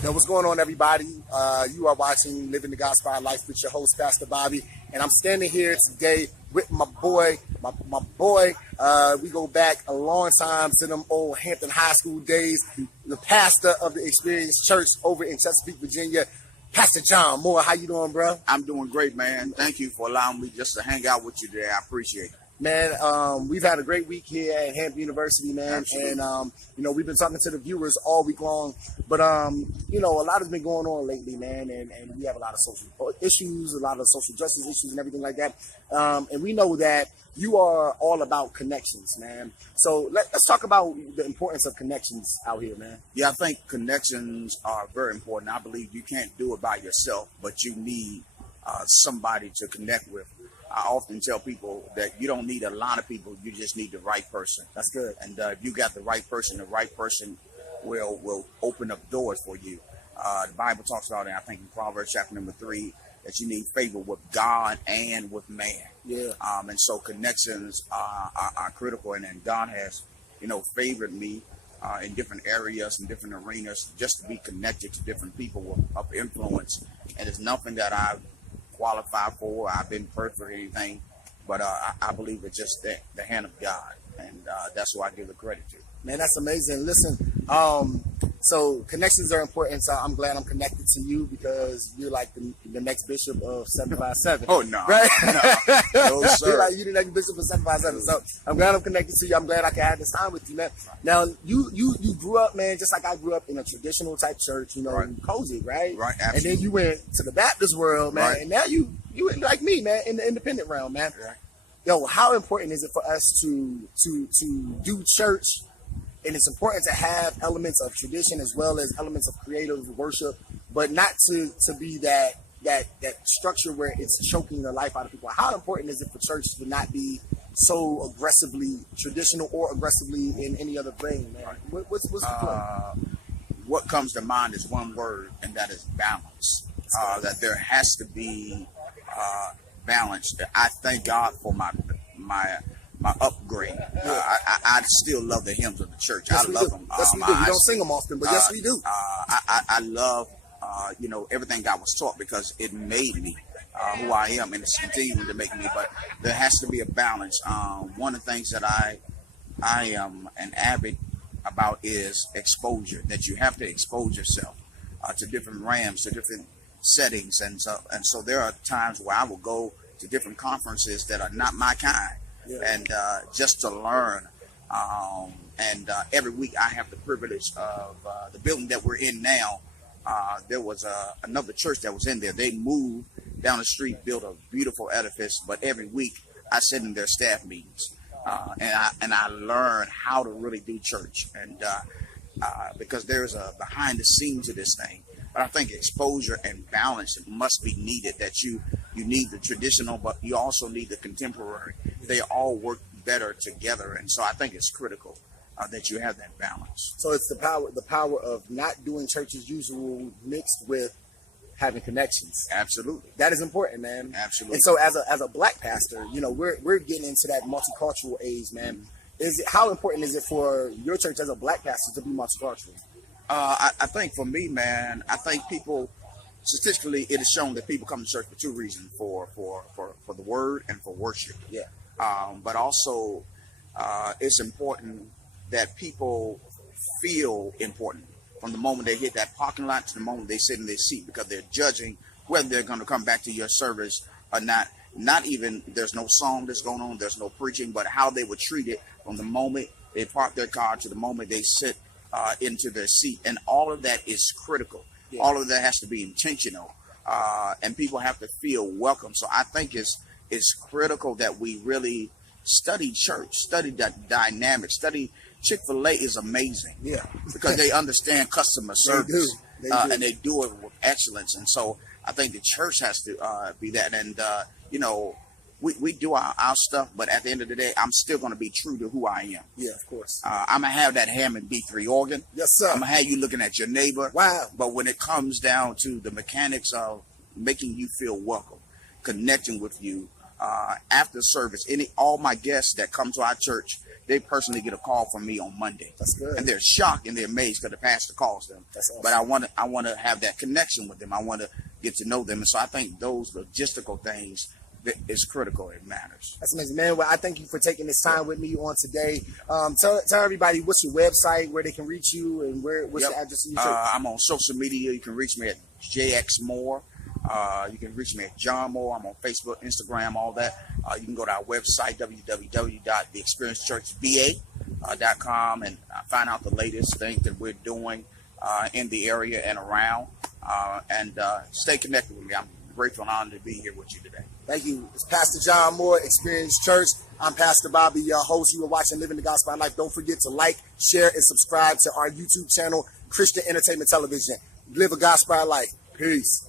Now, what's going on, everybody? You are watching Living the Godspired Life with your host, Pastor Bobby, and I'm standing here today with my boy. We go back a long time to them old Hampton High School days. The pastor of the Experience Church over in Chesapeake, Virginia, Pastor John Moore. How you doing, bro? I'm doing great, man. Thank you for allowing me just to hang out with you today. I appreciate it. Man, we've had a great week here at Hampton University, man. Absolutely. And, we've been talking to the viewers all week long. But, a lot has been going on lately, man. And we have a lot of social issues, a lot of social justice issues and everything like that. And we know that you are all about connections, man. So let's talk about the importance of connections out here, man. Yeah, I think connections are very important. I believe you can't do it by yourself, but you need somebody to connect with. I often tell people that you don't need a lot of people. You just need the right person. That's good. And if you got the right person will open up doors for you. The Bible talks about it, I think in Proverbs chapter number 3, that you need favor with God and with man. Yeah. And so connections are critical. And God has, favored me in different areas and different arenas just to be connected to different people of influence. And it's nothing that I've qualified for. I've been perfect or anything, but I believe it's just the hand of God, and that's who I give the credit to. Man, that's amazing. Listen, so connections are important. So I'm glad I'm connected to you because you're like the next bishop of 757. Oh no, right? No, sir. You're the next bishop of 757. So I'm glad I'm connected to you. I'm glad I can have this time with you, man. Now you grew up, man, just like I grew up in a traditional type church, right. cozy, right? Right, absolutely. And then you went to the Baptist world, man, right. And now you like me, man, in the independent realm, man. Right. Yo, how important is it for us to do church? And it's important to have elements of tradition as well as elements of creative worship, but not to be that structure where it's choking the life out of people. How important is it for church to not be so aggressively traditional or aggressively in any other vein, man? What's the point? What comes to mind is one word, and that is balance. That there has to be balance. I thank God for my upgrade. I still love the hymns of the church. Yes, I love them. Yes, we do. We don't sing them often, but yes, we do. I love, everything God was taught because it made me who I am, and it's continuing to make me. But there has to be a balance. One of the things that I am an avid about is exposure. That you have to expose yourself to different realms, to different settings, and so there are times where I will go to different conferences that are not my kind. Yeah. And just to learn, and every week I have the privilege of the building that we're in now. There was another church that was in there. They moved down the street, built a beautiful edifice, but every week I sit in their staff meetings, and I learn how to really do church, and because there's a behind the scenes to this thing. But I think exposure and balance must be needed, that you need the traditional, but you also need the contemporary. They all work better together. And so I think it's critical that you have that balance. So it's the power of not doing church as usual mixed with having connections. Absolutely. That is important, man. Absolutely. And so as a black pastor, we're getting into that multicultural age, man. How important is it for your church as a black pastor to be multicultural? I think for me, man, I think people, statistically, it is shown that people come to church for two reasons: for the word and for worship. Yeah. But also, it's important that people feel important from the moment they hit that parking lot to the moment they sit in their seat, because they're judging whether they're going to come back to your service or not. Not even, there's no song that's going on, there's no preaching, but how they were treated from the moment they park their car to the moment they sit into their seat. And all of that is critical. Yeah. All of that has to be intentional, and people have to feel welcome. So I think it's critical that we really study church, study that dynamic, study. Chick-fil-A is amazing, yeah, because they understand customer service, they do. And they do it with excellence. And so I think the church has to be that. And we do our stuff, but at the end of the day, I'm still going to be true to who I am. Yeah, of course. I'm going to have that Hammond B3 organ. Yes, sir. I'm going to have you looking at your neighbor. Wow. But when it comes down to the mechanics of making you feel welcome, connecting with you after service, all my guests that come to our church, they personally get a call from me on Monday. That's good. And they're shocked and they're amazed because the pastor calls them. That's awesome. But I want to have that connection with them. I want to get to know them. And so I think those logistical things is critical. It matters. That's amazing, man. Well, I thank you for taking this time with me on today. Tell everybody what's your website, where they can reach you, and what's your address in your church. I'm on social media. You can reach me at JX Moore. You can reach me at John Moore. I'm on Facebook, Instagram, all that. You can go to our website, www.theexperiencechurchva.com, and find out the latest things that we're doing in the area and around. And stay connected with me. I'm grateful and honored to be here with you today. Thank you. It's Pastor John Moore, Experience Church. I'm Pastor Bobby, your host. You are watching Living the Godspired Life. Don't forget to like, share, and subscribe to our YouTube channel, Christian Entertainment Television. Live a Godspired life. Peace.